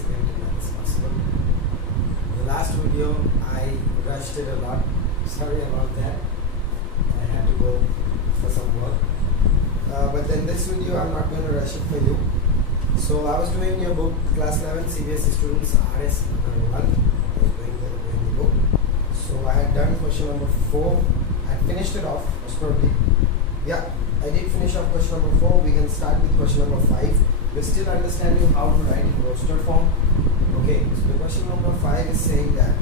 second time as possible. The last video I rushed it a lot. Sorry about that. I had to go for some work. But then this video I'm not going to rush it for you. So I was doing your book, class 11 Cbse students RS Aggarwal. I was doing the book. So I had done question number 4. I finished it off most probably. Yeah, I did finish off question number 4. We can start with question number 5. We're still understanding how to write in roster form. Okay, so the question number 5 is saying that,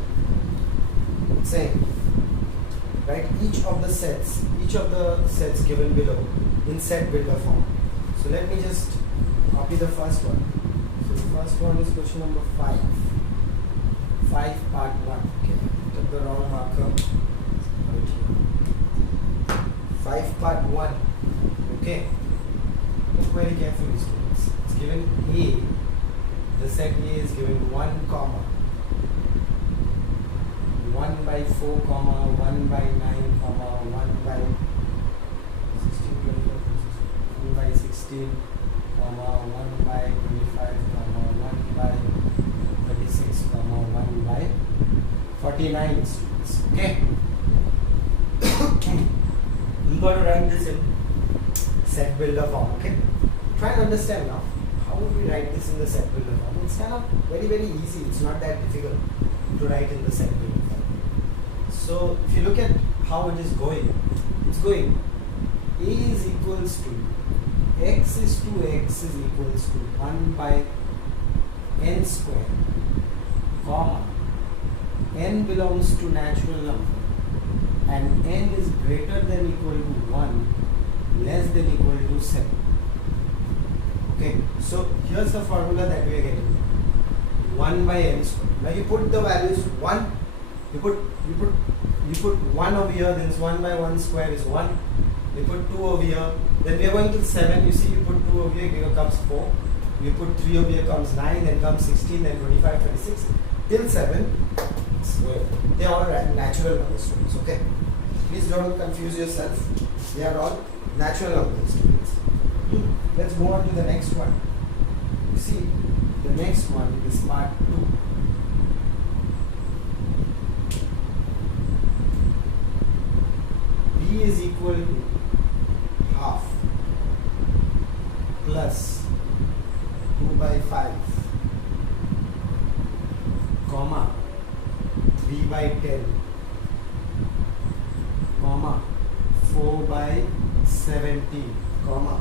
write each of the sets given below in set builder form. So let me just copy the first one. So the first one is question number 5. 5 part 1. Okay, took the wrong marker. 5 part 1. Okay. Look very carefully, students. It's given A. The set A is given 1 comma 1 by 4 comma 1 by 9 comma 1 by 16 1 by 16 comma 1 by 25 comma 1 by 36 comma 1 by 49 students. Okay. You got to write this in set builder form. Okay. Try and understand now. How would we write this in the set builder form? It's kind of very easy. It's not that difficult to write in the set builder form. So if you look at how it is going, it's going A is equals to x is equals to 1 by n square, comma n belongs to natural number and n is greater than equal to 1, less than equal to 7. Okay, so here's the formula that we are getting. 1 by n square. Now you put the values 1, you put 1 over here, then 1 by 1 square is 1. You put 2 over here, then we are going to 7. You see, you put 2 over here, here comes 4. You put 3 over here, comes 9, then comes 16, then 25, 26, till 7. They are all natural numbers, students. Okay, please don't confuse yourself. They are all natural numbers, students. Let's move on to the next one. You see, the next one is part 2. B is equal to half plus 2 by 5 comma 3 by 10 comma 4 by 17 comma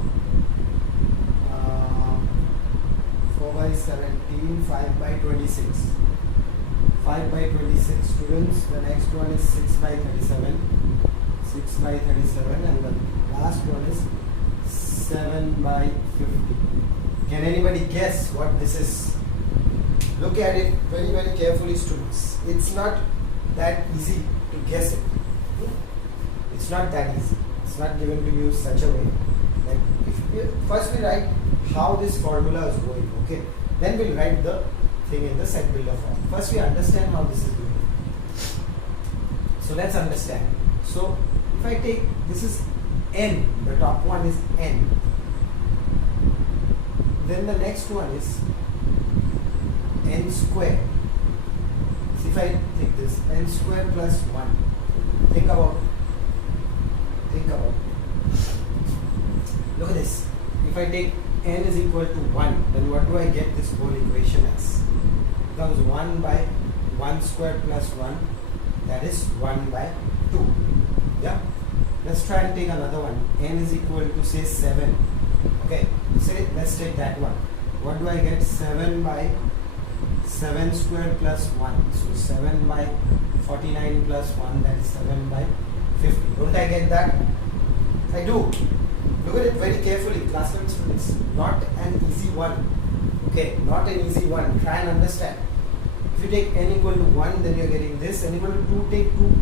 4 by 17, 5 by 26. 5 by 26 students. The next one is 6 by 37. 6 by 37 and the last one is 7 by 50. Can anybody guess what this is? Look at it very carefully, students. It's not that easy to guess it. It's not that easy. It's not given to you such a way. Like first we write how this formula is going, okay? Then we'll write the thing in the set builder form. First we understand how this is going. So let's understand. So if I take, this is n, the top one is n. Then the next one is n square. So if I take this, n square plus 1. Think about. Look at this. If I take n is equal to 1, then what do I get this whole equation as? It becomes 1 by 1 square plus 1, that is 1 by 2. Yeah? Let's try and take another one. N is equal to say 7. Okay, say let's take that one. What do I get? 7 by 7 square plus 1. So 7 by 49 plus 1, that is 7 by 50. Don't I get that? I do. Look at it very carefully, class 7 students. Not an easy one. Okay, not an easy one. Try and understand. If you take n equal to 1, then you're getting this. N equal to 2, take 2.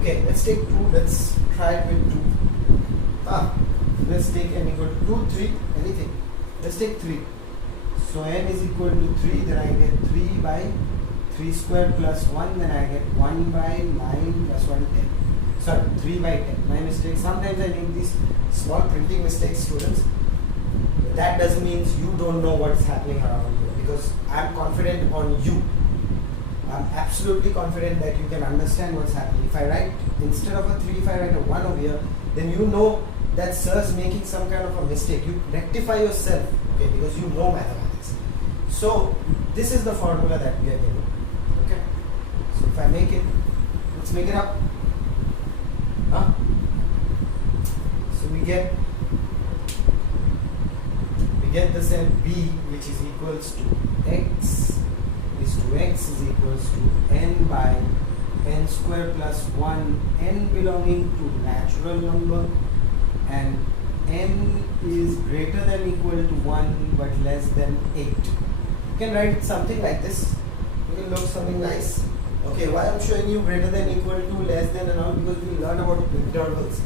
Okay, let's take 2. Let's try it with 2. Let's take n equal to 2, 3, anything. Let's take 3. So n is equal to 3, then I get 3 by 3 square plus 1, then I get 1 by 9 plus 1, 10. Sorry, 3 by 10. My mistake. Sometimes I make these small printing mistakes, students. That doesn't mean you don't know what's happening around you. because I'm confident on you. I'm absolutely confident that you can understand what's happening. If I write, instead of a 3, if I write a 1 over here, then you know that sir's making some kind of a mistake. You rectify yourself, okay, because you know mathematics. So this is the formula that we are getting. Okay. So if I make it, let's make it up. Huh? So we get the set B, which is equals to x is to x is equals to n by n square plus 1, n belonging to natural number, and n is greater than equal to 1 but less than 8. You can write something like this. You can look something nice. Okay, why I'm showing you greater than equal to, less than and all, because we learn about intervals,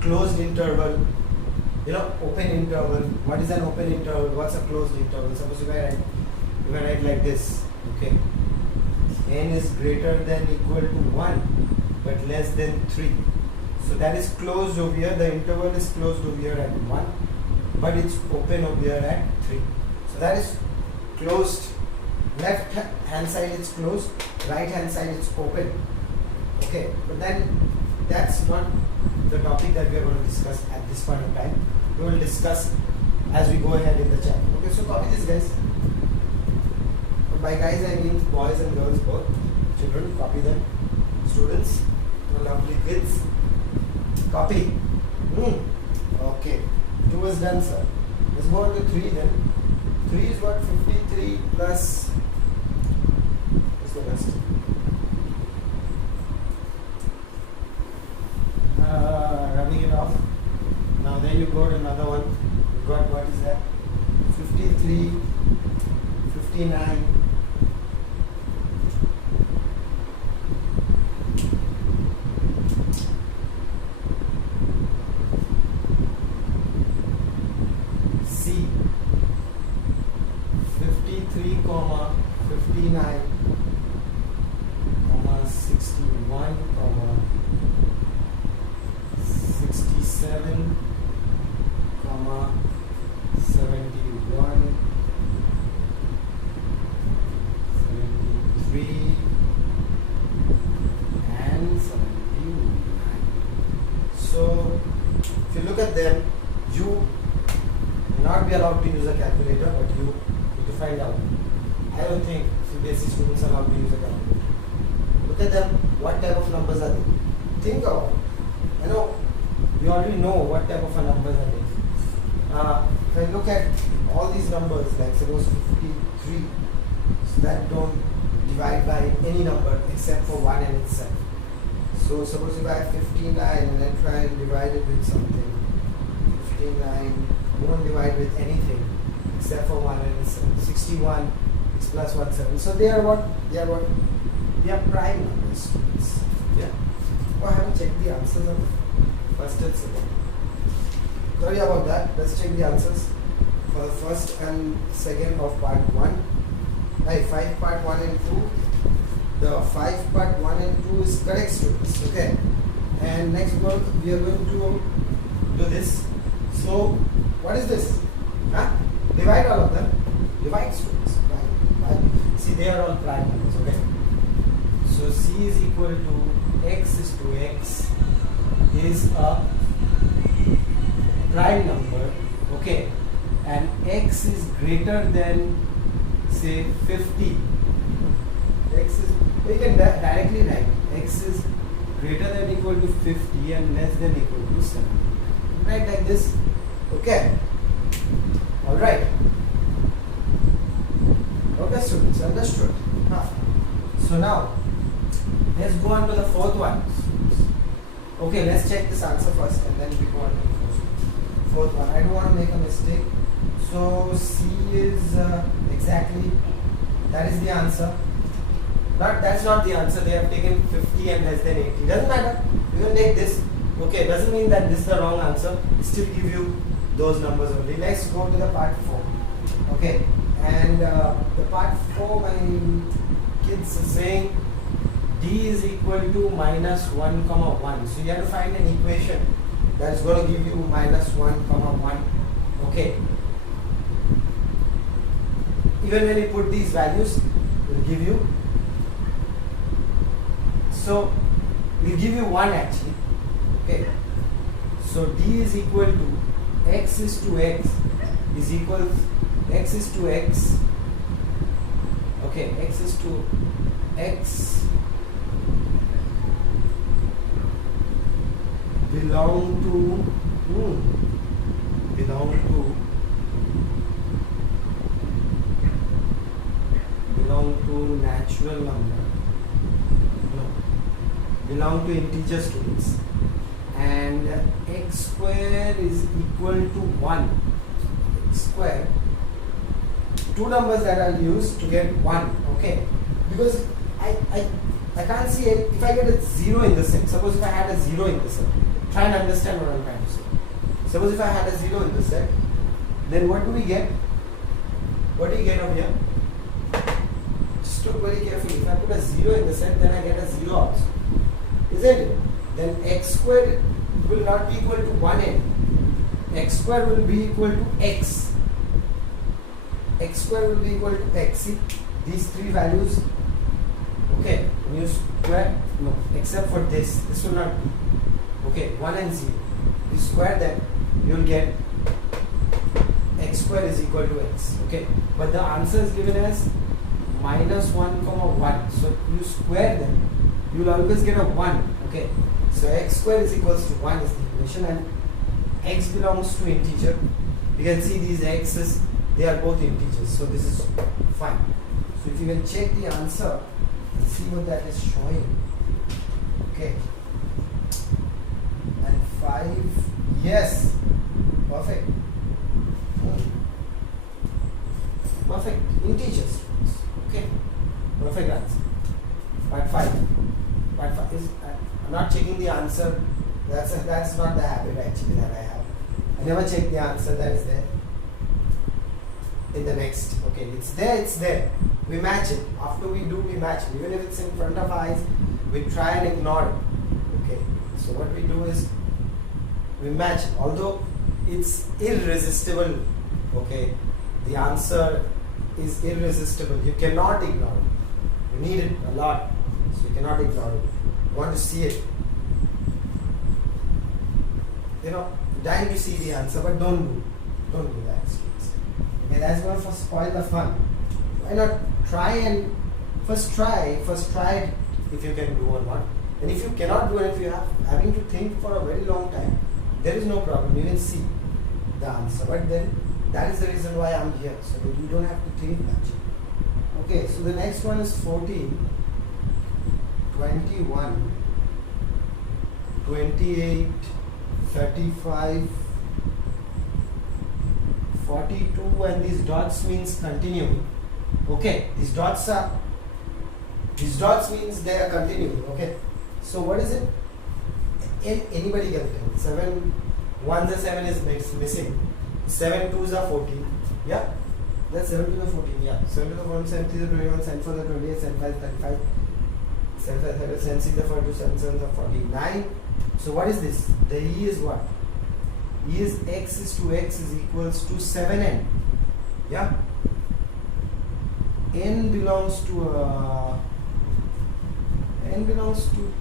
closed interval, you know, open interval. What is an open interval? What's a closed interval? Suppose if I write like this, okay, n is greater than equal to 1 but less than 3. So that is closed over here. The interval is closed over here at 1, but it's open over here at 3. So that is closed. Left hand side it's closed, right hand side it's open. Okay, but then that's not the topic that we are going to discuss at this point of time. We will discuss as we go ahead in the chapter. Okay, so copy this, guys. By guys I mean boys and girls both. Children, copy them. Students, lovely kids, copy. Okay, 2 is done, sir. Let's go on to 3 then. 3 is what? 53 plus, what's the rest? Rubbing it off. Now then you go to another one. You got, what is that? 53, 59, C, 53, 59, 61, 67, 71, 73, and 79. So if you look at them, you will not be allowed to use a calculator, but you need to find out. I don't think Cbse students are allowed to use a calculator. Look at them, what type of numbers are they? Think of it. I know you already know what type of a numbers are they. If I look at all these numbers, like suppose 53, so that don't divide by any number except for 1 and itself. So suppose if I have 59 and I try and divide it with something, 59 won't divide with anything except for 1 and itself. 61 is plus 1, 7. So they are what? They are prime numbers, students. Yeah. Oh, I haven't checked the answers of first and second. Sorry about that. Let's check the answers for the first and second of part 1. 5 part 1 and 2. The 5 part 1 and 2 is correct, students. Okay. And next work we are going to do this. So what is this? Divide all of them. Divide, students. Divide. See, they are all prime numbers. Okay. So C is equal to x is to x is a prime number, okay, and x is greater than, say, 50. X is, we can directly write x is greater than equal to 50 and less than equal to 70. Write like this, okay. All right. Okay, students, understood. So now let's go on to the fourth one. Okay, let's check this answer first and then we go on to the fourth one. I don't want to make a mistake. So C is exactly, that is the answer. That's not the answer. They have taken 50 and less than 80. Doesn't matter. You can take this. Okay, doesn't mean that this is the wrong answer. It still give you those numbers only. Let's go to the part 4. Okay, and the part 4, my kids are saying D is equal to minus 1 comma 1. So you have to find an equation that is going to give you minus 1 comma 1. Okay. even when you put these values, it will give you, so it will give you 1 actually. Okay, so D is equal to x is to x is equal x is to x. Okay, x is to x belong to natural number, belong to integer students, and x square is equal to 1. X square, two numbers that I'll use to get 1. Okay, because I can't see it. If I get a 0 in the set, suppose if I had a 0 in the set, try and understand what I'm trying to say. Suppose if I had a 0 in the set, then what do we get? What do you get over here? Just look very carefully. If I put a 0 in the set, then I get a 0 also, isn't it? Then x square will not be equal to 1 n. X square will be equal to x. X square will be equal to x. See these three values. Okay, when you square, no, except for this will not be. Okay, 1 and 0. You square them, you will get x square is equal to x. Okay, but the answer is given as -1, 1. So you square them, you will always get a 1. Okay, so x square is equals to 1 is the equation, and x belongs to integer. You can see these x's, they are both integers, so this is fine. So if you can check the answer and see what that is showing. Okay, and 5, yes, perfect. Perfect, integers. Okay, perfect answer. Part 5 is, I'm not checking the answer. That's not the habit actually that I have. I never check the answer that is there in the next. Okay, it's there. We match it. After we do, we match it. Even if it's in front of our eyes, we try and ignore it. Okay, so what we do is we match it. Although it's irresistible. Okay, the answer is irresistible. You cannot ignore it. You need it a lot, so you cannot ignore it. You want to see it. Dying to see the answer, but don't do that. Okay, that's going to spoil the fun. Why not try and first try it if you can do or not. And if you cannot do it, if you are having to think for a very long time, there is no problem. You can see the answer. But then that is the reason why I'm here, so that you don't have to think much. Okay, so the next one is 14, 21, 28, 35, 42, and these dots means continuing. Okay, these dots means they are continuing. Okay, so what is it? Anybody can tell. 7 1s are 7 is missing. 7 2s are 14. Yeah, that's 7 2s are 14. Yeah, 7 to the 1, 7 3 is 21, 7 4 is 28, 7 5 is 35, 7 5 is 7 6 is 42, 7 7 is 49. So what is this? The E is what? E is x is to x is equals to 7n. Yeah. N belongs to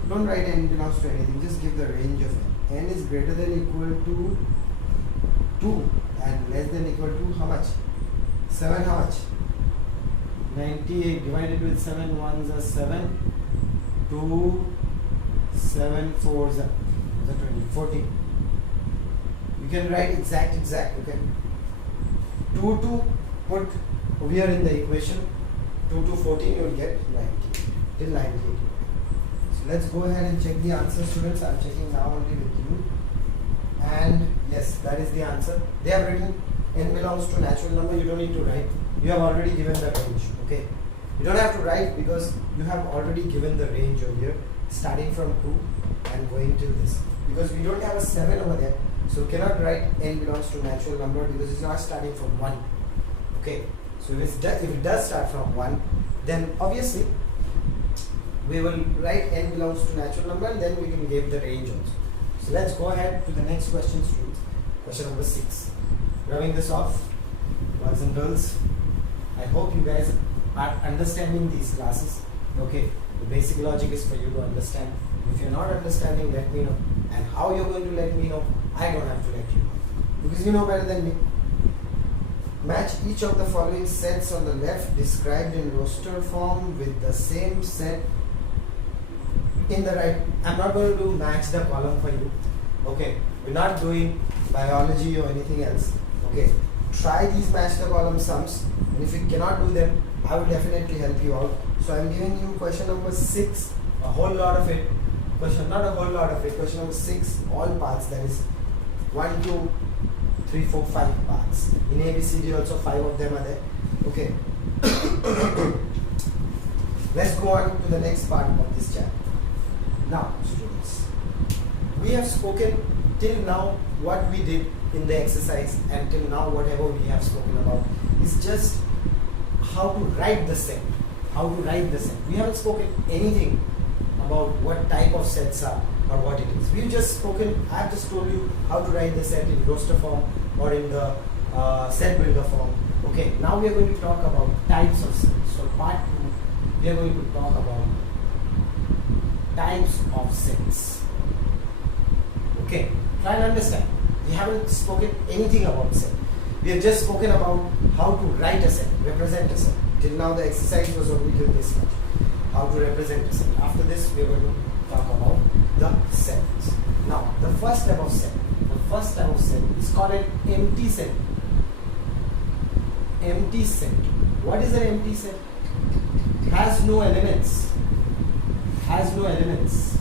don't write n belongs to anything, just give the range of n. N is greater than equal to 2 and less than equal to how much? 7 how much? 98 divided with 7 1s are 7, 2 7 4s are 20, 14. You can write exact, okay. 2 to put over here in the equation, 2 to 14 you will get 90, till 98. So let's go ahead and check the answer, students. I'm checking now only with you. And yes, that is the answer. They have written n belongs to natural number. You don't need to write. You have already given the range. Okay. You don't have to write because you have already given the range over here, starting from 2 and going till this. Because we don't have a 7 over there, so we cannot write n belongs to natural number because it's not starting from 1. Okay. So if it does start from 1, then obviously we will write n belongs to natural number and then we can give the range also. So let's go ahead to the next question, students. Question number 6. Rubbing this off, boys and girls. I hope you guys are understanding these classes. Okay, the basic logic is for you to understand. If you're not understanding, let me know. And how you're going to let me know, I don't have to let you know, because you know better than me. Match each of the following sets on the left described in roster form with the same set in the right. I'm not going to do match the column for you. Okay, we're not doing biology or anything else. Okay, try these match the column sums, and if you cannot do them, I will definitely help you out. So I'm giving you question number 6, a whole lot of it. Question, not a whole lot of it. Question number 6, all parts. That is 1, 2, 3, 4, 5 parts. In ABCD also 5 of them are there. Okay. Let's go on to the next part of this chapter. Now, students, we have spoken till now what we did in the exercise, and till now whatever we have spoken about is just how to write the set. How to write the set. We haven't spoken anything about what type of sets are or what it is. We've just spoken, I've just told you how to write the set in roster form or in the set builder form. Okay, now we are going to talk about types of sets. So part 2, we are going to talk about types of sets. Okay, try and understand. We haven't spoken anything about set. We have just spoken about how to write a set, represent a set. Till now the exercise was only till this much. How to represent a set. After this we are going to talk about the sets. Now the first type of set. The first type of set is called an empty set. Empty set. What is an empty set? Has no elements. Has no elements.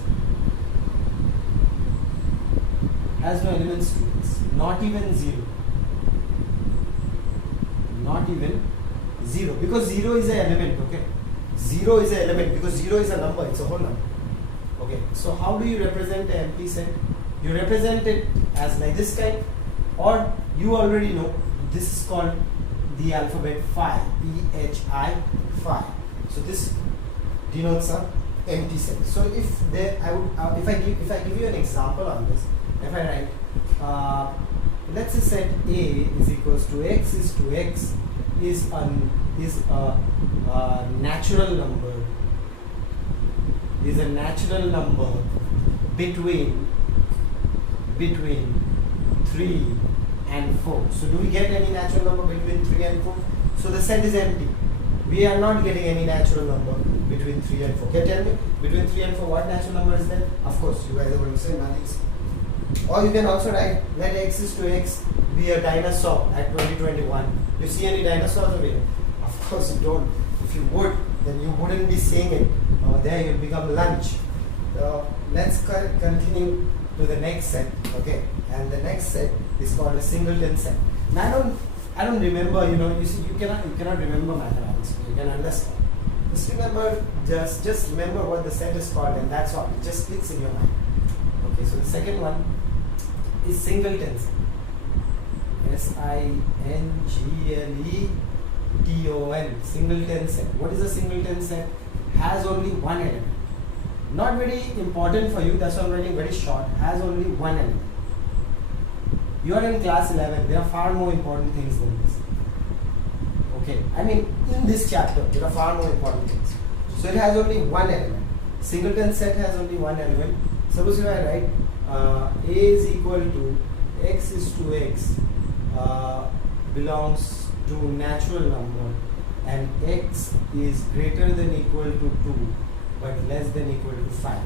Has no elements, students. Not even 0. Not even 0. Because 0 is an element, okay? 0 is an element because 0 is a number, it's a whole number. Okay, so how do you represent an empty set? You represent it as like this type, or you already know this is called the alphabet phi, P-H-I, phi. So this denotes an empty set. So if there, if I give you an example on this, if I write, let's say set A is equals to x is to x is a natural number. Is a natural number between 3 and 4. So do we get any natural number between 3 and 4? So the set is empty. We are not getting any natural number between 3 and 4. Can you tell me between 3 and 4 what natural number is there? Of course, you guys are going to say nothing. Or you can also write let x is to x be a dinosaur at 2021. You see any dinosaurs over here? Of course you don't. If you would, then you wouldn't be seeing it. There you'll become lunch. Let's continue to the next set. Okay, and the next set is called a singleton set. Now I don't remember. You see, you cannot remember mathematics. You can understand. Just remember, just remember what the set is called, and that's all. It just clicks in your mind. Okay, so the second one is singleton set. S-I-N-G-L-E-T-O-N. Singleton set. What is a singleton set? Has only one element. Not very important for you, that's why I'm writing very short. Has only one element. You are in class 11, there are far more important things than this. Okay, I mean in this chapter there are far more important things. So it has only one element. Singleton set has only one element. Suppose if I write A is equal to x is to x belongs to natural number, and x is greater than equal to 2 but less than equal to 5.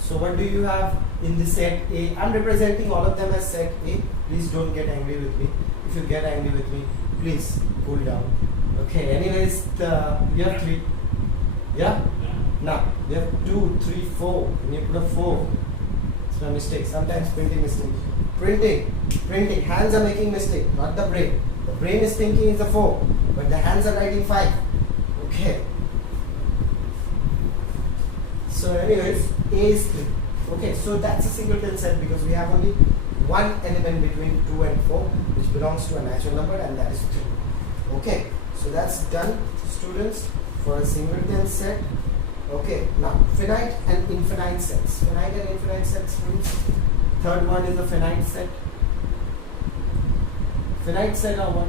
So what do you have in the set A? I'm representing all of them as set A. Please don't get angry with me. If you get angry with me, please cool down. Okay, anyways, you have 3. Yeah? Now, we have 2, 3, 4. When you put a 4, it's my mistake. Sometimes printing mistake. Printing. Hands are making mistake, not the brain. The brain is thinking it's a 4, but the hands are writing 5. Okay. So anyways, A is 3. Okay, so that's a singleton set because we have only one element between 2 and 4 which belongs to a natural number, and that is 3. Okay, so that's done, students, for a singleton set. Okay, now finite and infinite sets. Finite and infinite sets, students. Third one is a finite set. Finite set are what?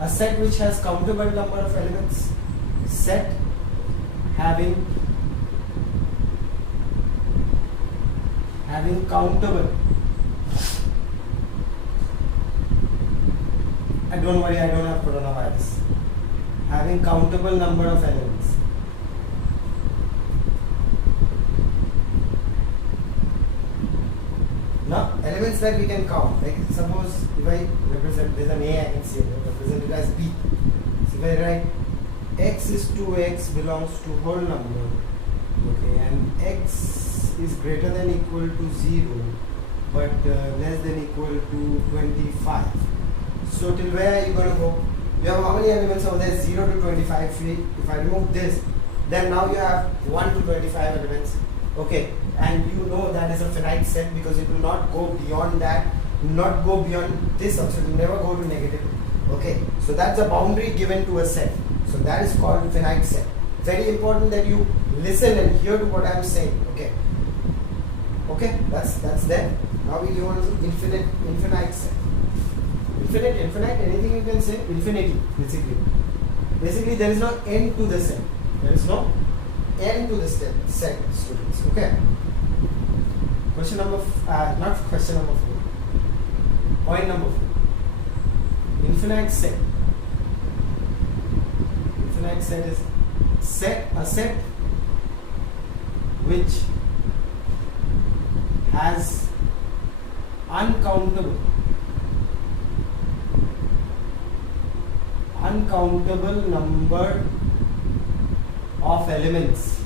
A set which has countable number of elements. Set having countable. Don't worry, I don't have coronavirus. Having countable number of elements. Now, elements that we can count. Like suppose if I represent, there's an A I can see it, represent it as B. So if I write x is 2x belongs to whole number, okay, and x is greater than equal to 0 but less than equal to 25. So till where are you going to go? You have how many elements over there? 0 to 25. If I remove this, then now you have 1 to 25 elements. Okay, and you know that is a finite set because it will not go beyond that, not go beyond this also, it will never go to negative. Okay, so that's a boundary given to a set. So that is called finite set. Very important that you listen and hear to what I am saying. Okay. Okay, that's there. Now we go on to infinite set. Infinite, anything you can say, infinity, basically. Basically, there is no end to the set. There is no end to the set, students. Okay. Question number, not question number 4. Point number 4. Infinite set. Infinite set is a set which has uncountable number of elements.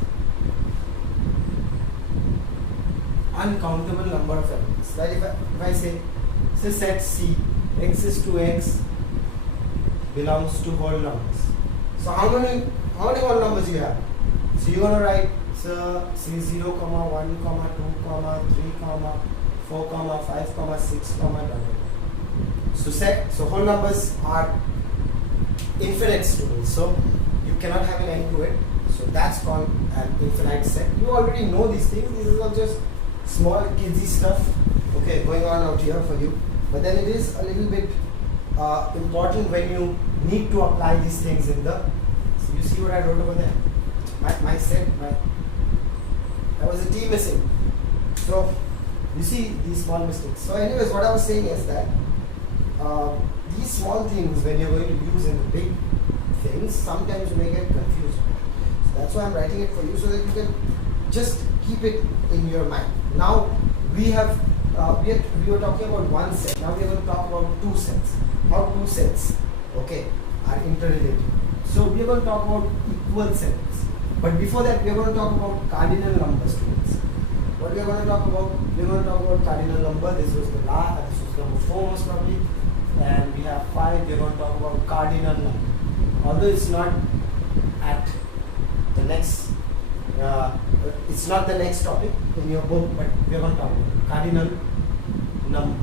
Uncountable number of elements. Like if I say set C, x is to x belongs to whole numbers. So how many whole numbers you have? So you're going to write say 0, 1, 2, 3, 4, 5, 6, so whole numbers are infinite, students. So you cannot have an end to it. So that's called an infinite set. You already know these things. These are just small kidsy stuff. Okay, going on out here for you. But then it is a little bit important when you need to apply these things in the. So you see what I wrote over there. My set. There was a T missing. So you see these small mistakes. So anyways, what I was saying is that these small things, when you're going to use in the big things, sometimes you may get confused. So that's why I'm writing it for you, so that you can just keep it in your mind. Now we were talking about one set. Now we are going to talk about two sets. How two sets, okay, are interrelated. So we are going to talk about equal sets. But before that, we are going to talk about cardinal number, students. What we are going to talk about? We are going to talk about cardinal number. This was the last. This was number 4 most probably. And we have 5. We are going to talk about cardinal number. Although it's not at the next, it's not the next topic in your book, but we are going to talk about cardinal number.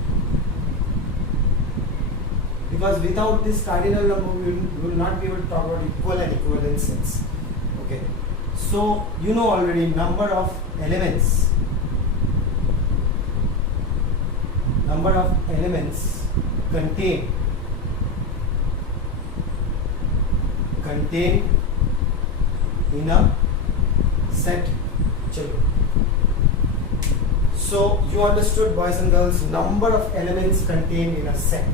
Because without this cardinal number, we will not be able to talk about equal and equivalent sets. Okay. So you know already number of elements. Number of elements contained in a set. So you understood, boys and girls, number of elements contained in a set.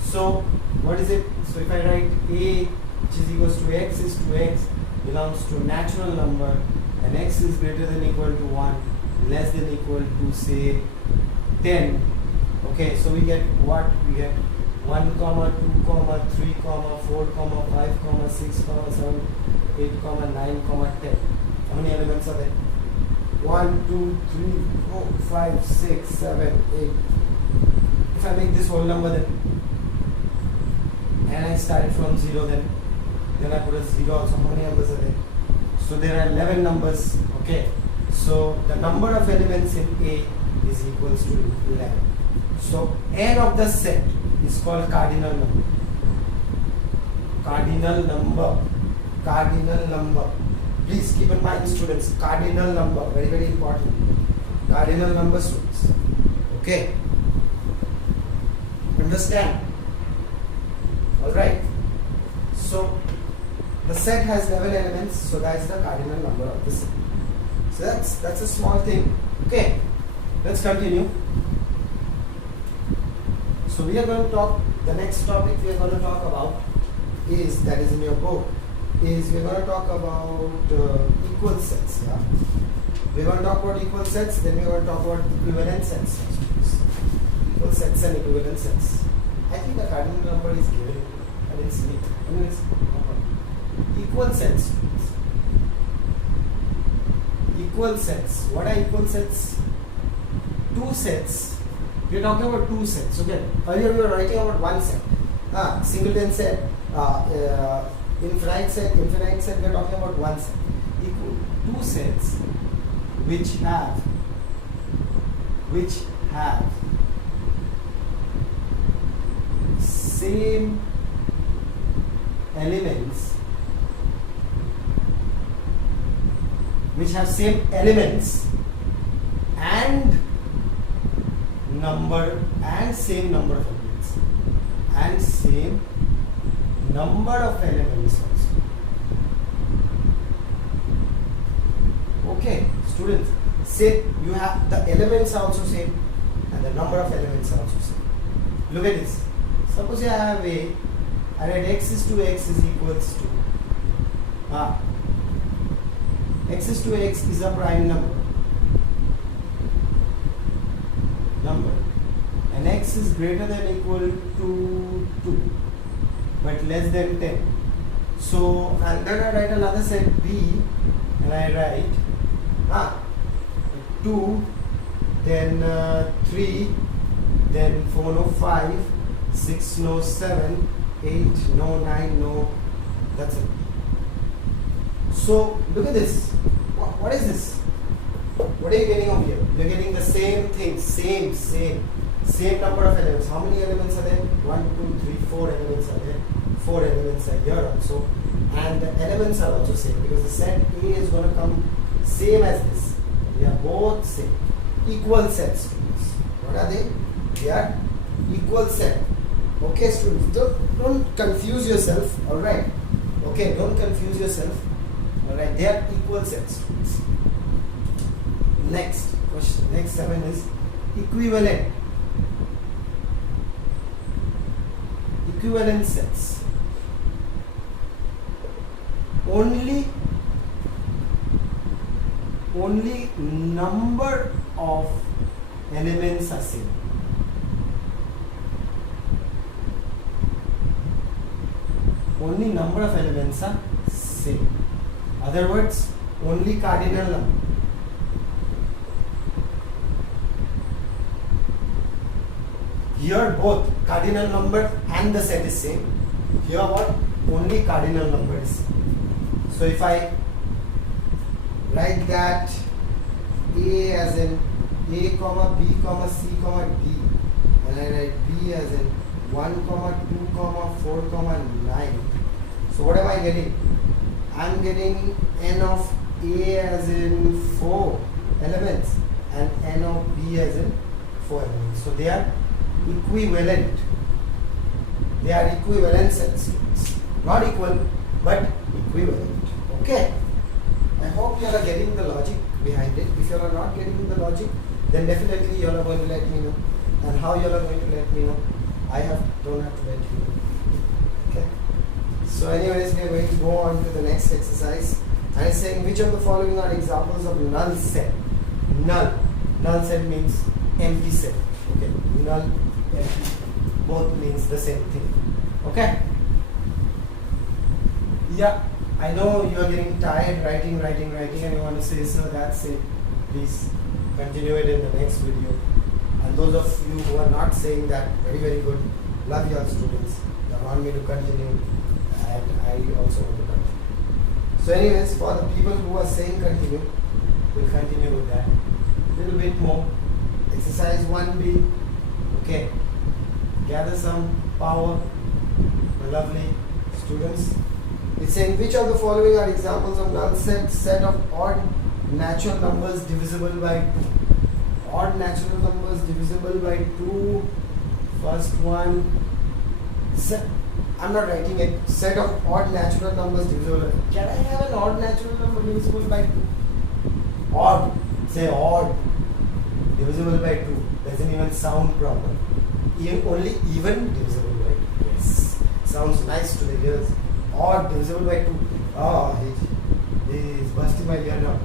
So what is it? So if I write A which is equals to x is to x belongs to natural number, and x is greater than equal to 1, less than equal to say 10. Okay, so we get what? We get 1, 2, 3, 4, 5, 6, 7, 8, 9, 10. How many elements are there? 1, 2, 3, 4, 5, 6, 7, 8. If I make this whole number, then and I started from 0, then I put a 0 also. How many numbers are there? So there are 11 numbers. Okay, so the number of elements in A is equals to 11. So n of the set is called cardinal number. Cardinal number. Please keep in mind, students, cardinal number, very, very important. Cardinal number, students. Okay. Understand? Alright. So the set has 11 elements, so that's the cardinal number of the set. So that's a small thing. Okay, let's continue. So we are going to talk, the next topic we are going to talk about is, that is in your book, is we are going to talk about equal sets. Yeah, we are going to talk about equal sets, then we are going to talk about equivalent sets. Equal sets and equivalent sets. I think the cardinal number is given. I didn't see it. Anyways, equal sets. Equal sets. What are equal sets? Two sets. We are talking about two sets. Okay. Earlier we were writing about one set. Singleton set. Infinite set. Infinite set. We are talking about one set. Equal. Two sets which have same elements, and number and same number of elements also. Okay, students, say you have the elements are also same and the number of elements are also same. Look at this. Suppose I have a, I write x is to x is equals to x is to x is a prime number and x is greater than or equal to 2 but less than 10. So and then I write another set b and I write 2, then 3, then 4 no 5, 6 no 7, 8 no 9 no, that's it. So look at this. What is this? What are you getting over here? You're getting the same thing, same number of elements. How many elements are there? 1, 2, 3, 4 elements are there. 4 elements are here also, and the elements are also same because the set A is going to come same as this. They are both same, equal sets. What are they? They are equal set. Okay, students, don't confuse yourself. All right. Okay, don't confuse yourself. All right, they are equal sets. Next question, next 7 is equivalent. Equivalent sets. Only number of elements are same. Only number of elements are same. Other words, only cardinal number. Here both cardinal number and the set is same. Here what? Only cardinal number is same. So if I write that A as in A, comma B, comma C, comma D, and I write B as in 1, 2, 4, 9. So what am I getting? I'm getting n of A as in 4 elements and n of B as in 4 elements. So they are equivalent. They are equivalent sets. Not equal, but equivalent. Okay. I hope you are getting the logic behind it. If you are not getting the logic, then definitely you are going to let me know. And how you are going to let me know? I don't have to let you know. Okay. So anyways, we are going to go on to the next exercise. And it's saying which of the following are examples of null set? Null. Null set means empty set. Okay. Null, empty. Both means the same thing. Okay. Yeah. I know you are getting tired writing and you want to say, sir, that's it. Please continue it in the next video. And those of you who are not saying that, very, very good. Love your students. You want me to continue, and I also want to continue. So anyways, for the people who are saying continue, we'll continue with that. A little bit more. Exercise 1B. Okay. Gather some power, my lovely students. It's saying which of the following are examples of null set of odd natural numbers divisible by 2. Odd natural numbers divisible by 2. First one. I'm not writing it. Set of odd natural numbers divisible. Can I have an odd natural number divisible by 2? Odd. Say odd. Divisible by 2. Doesn't even sound proper. Only even divisible by 2. Yes. Sounds nice to the ears. Odd divisible by 2. Oh, he is busting my ear now.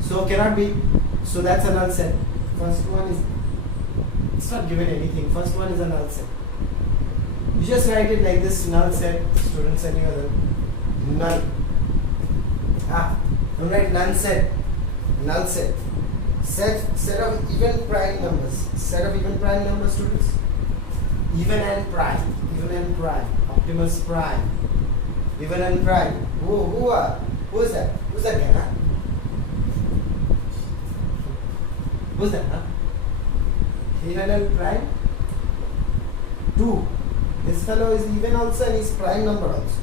So cannot be. So that's a null set. First one is, it's not given anything. First one is a null set. You just write it like this, null set, student setting other null. Don't write null set, null set. Set of even prime numbers. Set of even prime numbers, students. Even and prime. Even and prime. Optimus prime. Even and prime. Who is that? Who's that guy? Huh? Who's that? Huh? Even and prime. 2. This fellow is even also and is prime number also.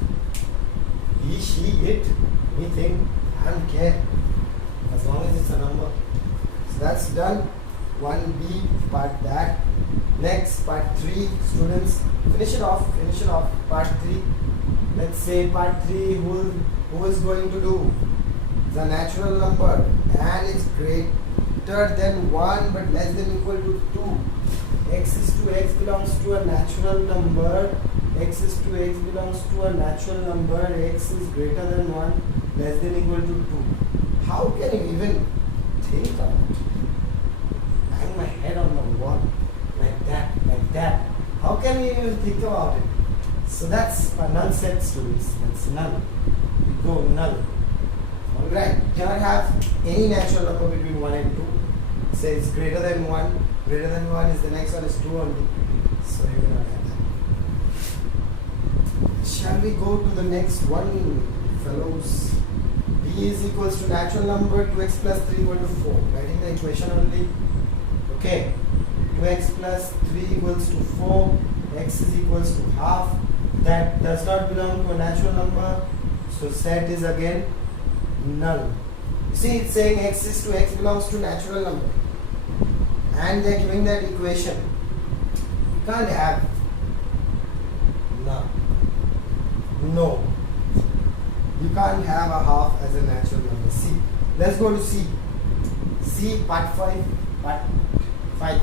He, she, it, anything, I don't care. As long as it's a number. So that's done. 1B, part that. Next, part 3, students. Finish it off. Part 3. Let's say part 3, who is going to do the natural number and it's greater than 1 but less than equal to 2. X is to x belongs to a natural number. X is to x belongs to a natural number. X is greater than 1, less than equal to 2. How can you even think about it? Hang my head on the wall like that. How can you even think about it? So that's a null set, students. That's null. We go null. Alright, you cannot have any natural number between 1 and 2. Say it's greater than 1. Greater than 1 is the next one is 2 only. So you cannot have that. Shall we go to the next one, fellows? B is equals to natural number 2x plus 3 equal to 4. Writing the equation only. Okay. 2x plus 3 equals to 4. X is equals to half. That does not belong to a natural number. So set is again null. You see, it's saying x is to x belongs to natural number. And they are giving that equation. You can't have no. You can't have a half as a natural number. C. Let's go to C. C part 5. Part 5.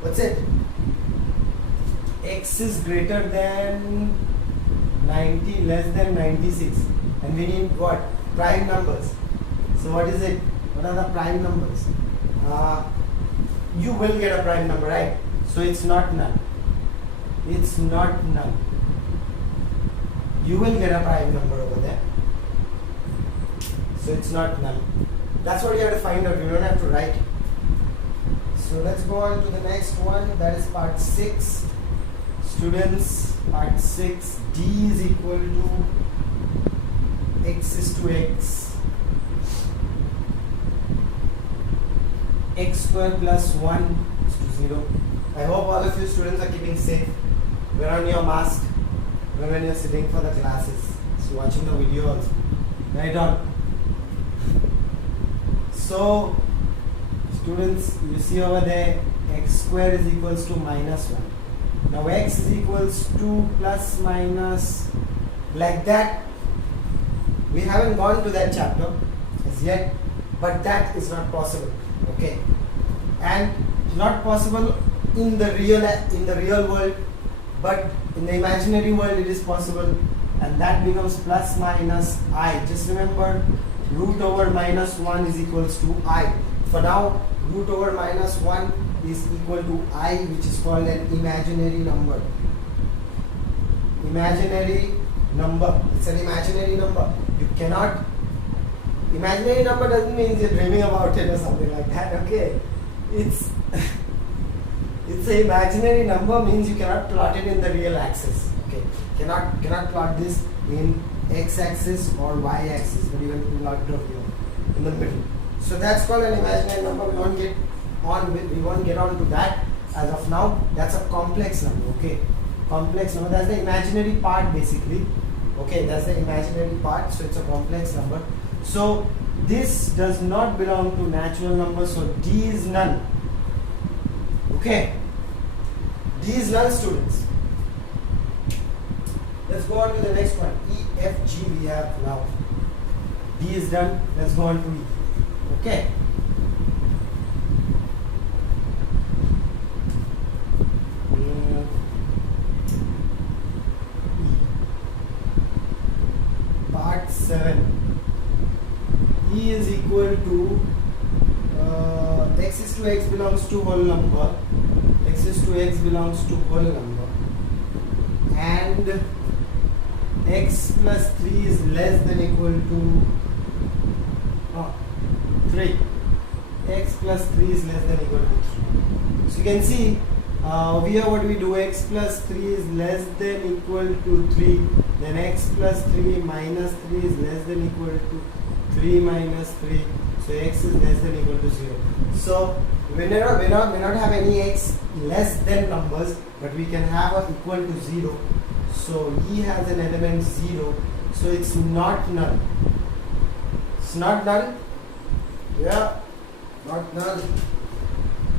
What's it? X is greater than 90, less than 96. And we need what? Prime numbers. So what is it? What are the prime numbers? You will get a prime number, right? So it's not null. It's not null. You will get a prime number over there. So it's not null. That's what you have to find out. You don't have to write. So let's go on to the next one. That is part 6. Students, part 6. D is equal to x is to x. X square plus 1 is to 0. I hope all of you students are keeping safe. Wear on your mask when you're sitting for the classes. So watching the video also. Right on. So students, you see over there x square is equals to minus 1. Now x is equals to plus minus like that. We haven't gone to that chapter as yet, but that is not possible. Okay, and not possible in the real world, but in the imaginary world it is possible, and that becomes plus minus I. Just remember, root over minus 1 is equals to I. For now, root over minus 1 is equal to I, which is called an imaginary number. Imaginary number. It's an imaginary number. You cannot. Imaginary number doesn't mean you're dreaming about it or something like that. Okay, it's an imaginary number means you cannot plot it in the real axis. Okay, cannot plot this in x-axis or y-axis, but you can plot it here in the middle. So that's called an imaginary number. We won't get on to that as of now. That's a complex number. Okay, complex number. That's the imaginary part basically. Okay, that's the imaginary part. So it's a complex number. So this does not belong to natural numbers. So D is null. Okay. D is null, students. Let's go on to the next one. E, F, G we have now. D is done. Let's go on to E. Okay. Part 7. E is equal to x is to x belongs to whole number. X is to x belongs to whole number. And x plus 3 is less than equal to 3. X plus 3 is less than equal to 3. So you can see over here what we do, x plus 3 is less than equal to 3, then x plus 3 minus 3 is less than equal to 3 minus 3, so x is less than equal to 0. So we may not have any x less than numbers, but we can have a equal to 0. So E has an element 0, so it's not null. It's not null. Yeah, not null.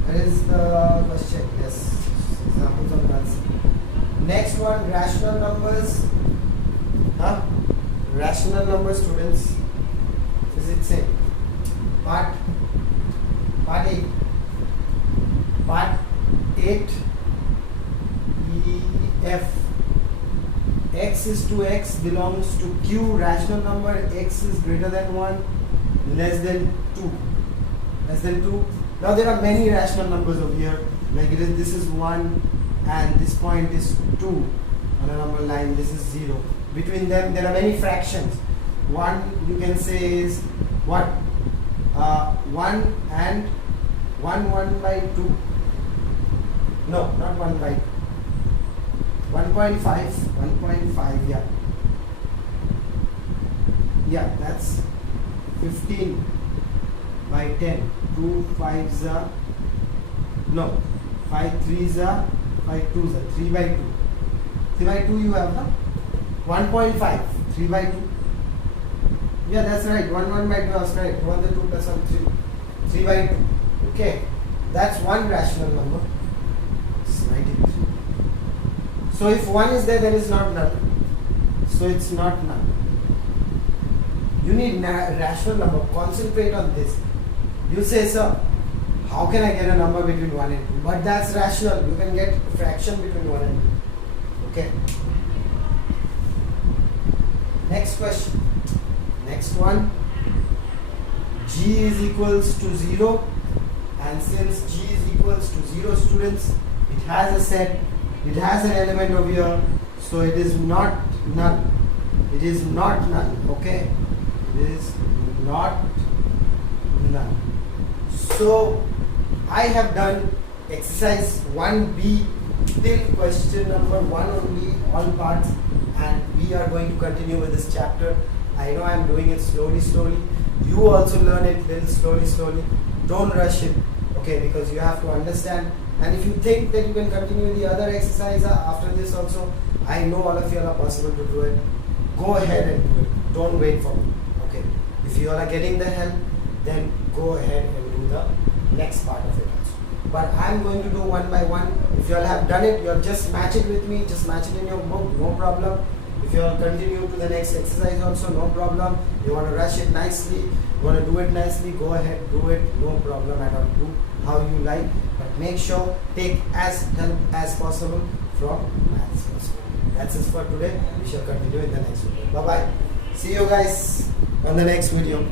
That is the question. Yes, examples of nulls. Next one, rational numbers. Rational numbers, students. What does it say? Part 8. Part 8. E, F. X is to x belongs to Q. Rational number x is greater than 1, less than 2. Less than 2. Now there are many rational numbers over here. Like this is 1 and this point is 2 on a number line. This is 0. Between them there are many fractions. 1 you can say is what? 1 and 1 by 2. No, not 1 by 2. 1.5, yeah. Yeah, that's 15 by 10. 2 5s are, no, 5 3s are, 5 2s are, 3 by 2. 3 by 2 you have, no? 1.5, 3 by 2. Yeah, that's right. 1 by 2 was correct. 2 on the 2 plus 1, 3. 3 by 2. Okay. That's one rational number. It's 93. So if 1 is there, then it's not null. So it's not null. You need rational number. Concentrate on this. You say, sir, how can I get a number between 1 and 2? But that's rational. You can get a fraction between 1 and 2. Okay. Next question. Next one. G is equals to 0. And since G is equals to 0, students, it has a set. It has an element over here. So it is not null. It is not null. Okay. It is not null. So I have done exercise 1B till question number 1 only, all parts, and we are going to continue with this chapter. I know I am doing it slowly. You also learn it little slowly. Don't rush it, okay, because you have to understand. And if you think that you can continue the other exercise after this also, I know all of you are possible to do it. Go ahead and do it. Don't wait for me. Okay. If you all are getting the help, then go ahead and do the next part of it also. But I'm going to do one by one. If you all have done it, you all just match it with me. Just match it in your book. No problem. If you all continue to the next exercise also, no problem. You want to rush it nicely, you want to do it nicely, go ahead, do it. No problem at all. Do how you like. But make sure, take as help as possible from maths. That's it for today. We shall continue in the next video. Bye bye. See you guys on the next video.